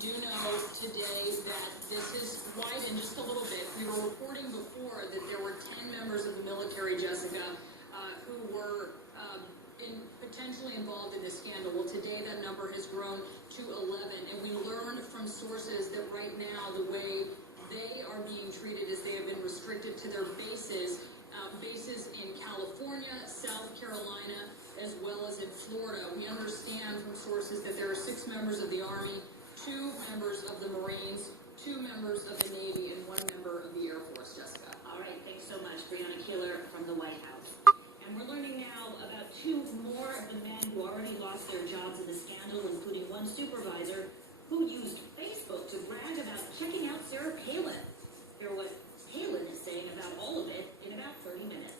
do know today that this is widened just a little bit. We were reporting before that there were 10 members of the military, Jessica, who were potentially involved in this scandal. Well, today that number has grown to 11, and we learned from sources that right now the way they are being treated is they have been restricted to their bases in California, South Carolina, as well as in Florida. We understand from sources that there are 6 members of the Army, 2 members of the Marines, 2 members of the Navy, and 1 member of the Air Force, Jessica. All right, thanks so much, Brianna Keeler from the White House. And we're learning now about 2 more of the men who already lost their jobs in the scandal, including one supervisor who used Facebook to brag about checking out Sarah Palin. Hear what Palin is saying about all of it in about 30 minutes.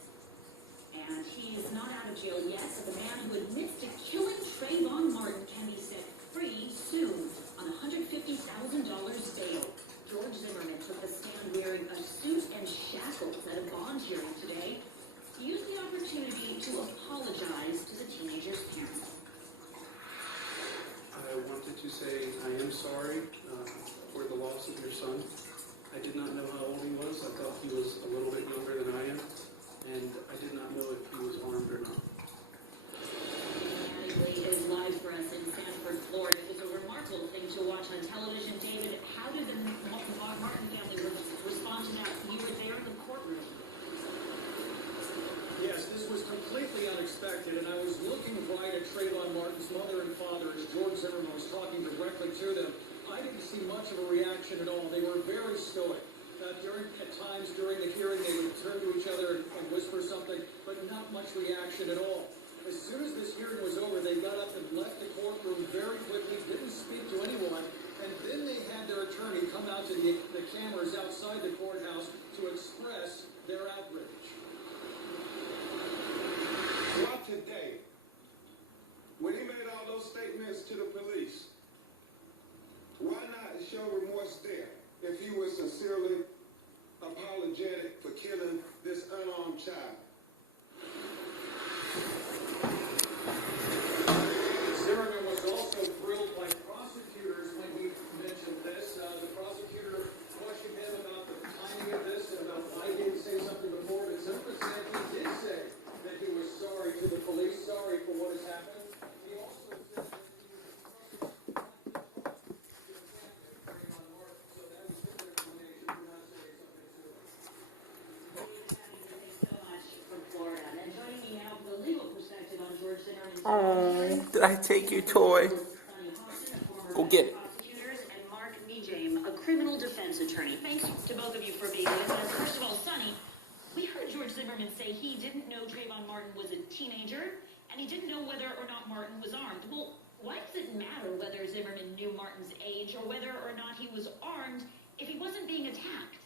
And he is not out of jail yet, but the man who admits to killing Trayvon Martin can be set free soon on $150,000 bail. George Zimmerman took the stand wearing a suit and shackles at a bond hearing today. He used the opportunity to apologize to the teenager's parents. I wanted to say I am sorry for the loss of your son. I did not know how old he was. I thought he was a little bit younger than I am, and I did not know if he was armed or not. Mattingly is live for us in Sanford, Florida. It was a remarkable thing to watch on television. David, how did the Martin family respond to that? You were there in the courtroom. Yes, this was completely unexpected, and I was looking right at Trayvon Martin's mother and father as George Zimmerman was talking directly to them. I didn't see much of a reaction at all. They were very stoic. At times during the hearing, they would turn to each other and whisper something, but not much reaction at all. As soon as this hearing was over, they got up and left the courtroom very quickly, didn't speak to anyone, and then they had their attorney come out to the cameras outside the courthouse to express their outrage. Not today. When he made all those statements to the police, why not show remorse there if he was sincerely apologetic for killing this unarmed child? Zimmerman was also thrilled by prosecutors when he mentioned this. The prosecutor questioned him about the timing of this and about why he didn't say something before, but Zimmerman said he did say that he was sorry to the police, sorry for what has happened. He also said that Oh, did I take your toy? Go get it. Prosecutors and Mark Mijame, a criminal defense attorney. Thanks to both of you for being with us. First of all, Sonny, we heard George Zimmerman say he didn't know Trayvon Martin was a teenager, and he didn't know whether or not Martin was armed. Well, why does it matter whether Zimmerman knew Martin's age or whether or not he was armed if he wasn't being attacked?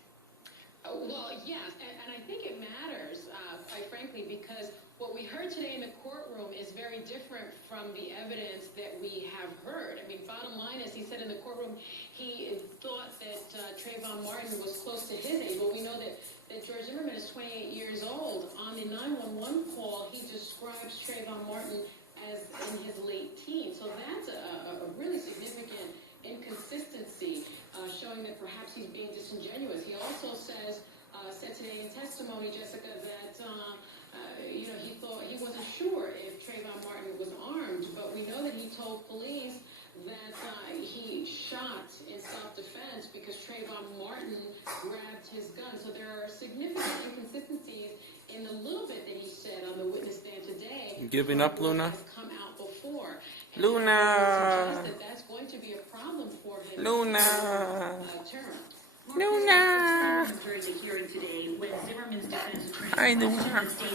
Well, yes, and I think it matters, quite frankly, because what we heard today in the courtroom is very different from the evidence that we have heard. I mean, bottom line is, he said in the courtroom he thought that Trayvon Martin was close to his age. Well, we know that George Zimmerman is 28 years old. On the 911 call, he describes Trayvon Martin as in his late teens. So that's a really significant inconsistency, showing that perhaps he's being disingenuous. He also said today in testimony, Jessica, that he wasn't sure if Trayvon Martin was armed, but we know that he told police that he shot in self-defense because Trayvon Martin grabbed his gun. So there are significant inconsistencies in the little bit that he said on the witness stand today. You giving up, Luna? Has come out before. And Luna. that's going to be a problem for him. Luna. Term. Luna. During the hearing today, when Zimmerman's defense attorney Hi, Luna.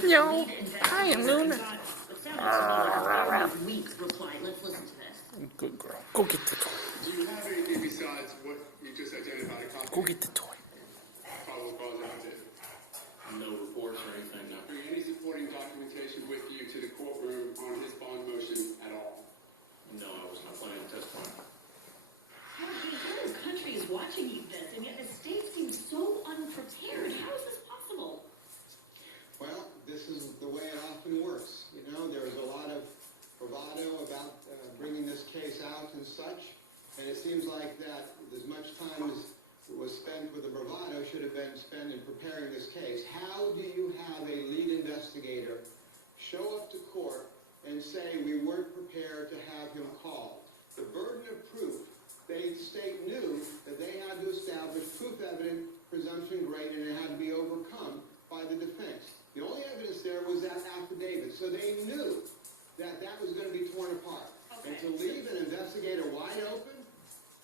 No. I am Luna. Weeks replied. Let's listen to this. Good girl. Go get the toy. Do you have anything besides what you just identified? Go get the toy. Probable cause affidavit? No reports or anything, no. Bring any supporting documentation with you to the courtroom on his bond motion at all? No, I was not planning to testify. The whole country is watching this, and yet the state seems so unprepared. How is this possible? Well, this is the way it often works. You know, there is a lot of bravado about bringing this case out and such, And it seems like that as much time as was spent with the bravado should have been spent in preparing this case. How do you have a lead investigator show up to court and say we weren't prepared to have him called? The burden of proof, the state knew that they had to establish proof evident, presumption great, and it had to be overcome by the defense. The only evidence there was that affidavit, so they knew that that was going to be torn apart. Okay. And to leave an investigator wide open,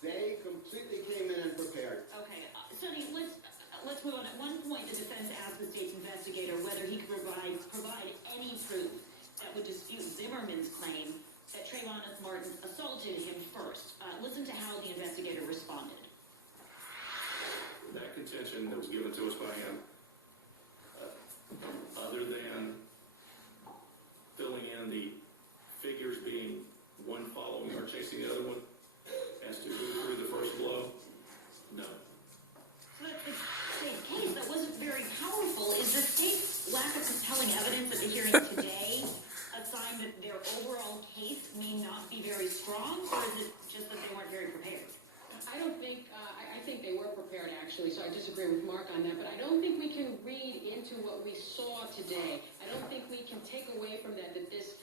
they completely came in unprepared. Okay, Sonny, let's move on. At one point, the defense asked the state's investigator whether he could provide any proof that would dispute Zimmerman's claim that Trayvon Martin assaulted him first. Listen to how the investigator responded. That contention that was given to us by him, other than filling in the figures being one following or chasing the other one, as to who threw the first blow, no. But the state's case, that wasn't very powerful. Is the state's lack of compelling evidence at the hearing today a sign that their overall case may not be very strong, or is it just that they weren't very prepared? I don't think, I think they were prepared actually, so I disagree with Mark on that, but I don't think we can read into what we saw today. I don't think we can take away from that this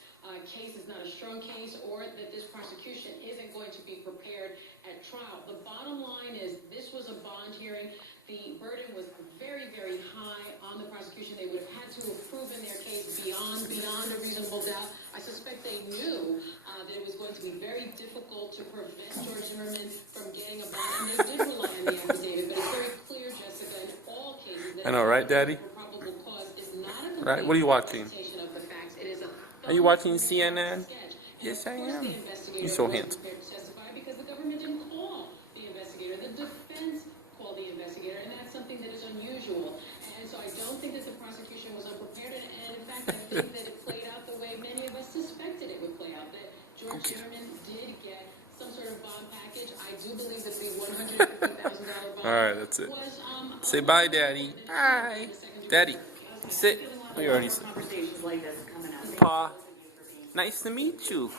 case is not a strong case or that this prosecution isn't going to be prepared at trial. The bottom line is this was a bond hearing. The burden was very, very high on the prosecution. They would have had to have proven their case beyond a reasonable doubt. I suspect they knew that it was going to be very difficult to prevent George Zimmerman from getting a bond, and they did rely on the affidavit. But it's very clear, Jessica, in all cases that I know, right, Daddy? probable cause is not a complete Right? What are you watching? representation of the facts. It is a Are you watching CNN? sketch. Yes, I Of course, am. the investigator You're so wasn't handsome. prepared to testify because the government didn't call the investigator. The defense called the investigator, and that's something that is unusual. And so I don't think that the prosecution was unprepared, and in fact, I think that it played out the way many of us suspected it would play out, that George Zimmerman did get some sort of bond package. I do believe that the $150,000 bond All right, that's it. was... Say bye, Daddy. Bye. Daddy, sit. Oh, you already said. Conversations like this coming out. Pa, nice to meet you.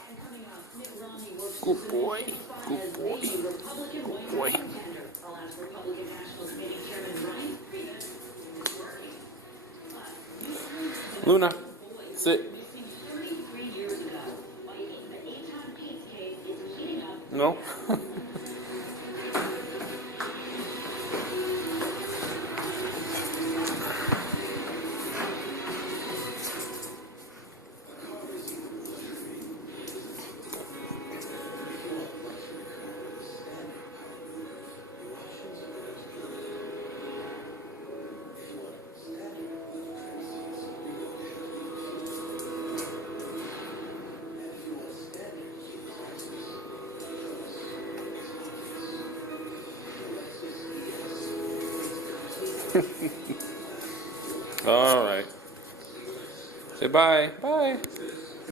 Good boy. Good boy. Good boy. I'll ask Republican National Committee Chairman Ryan Priebus if it's working. Luna, sit. Missing 33 years ago, fighting the Aton Pates case is heating up. No. All right. Say bye. Bye.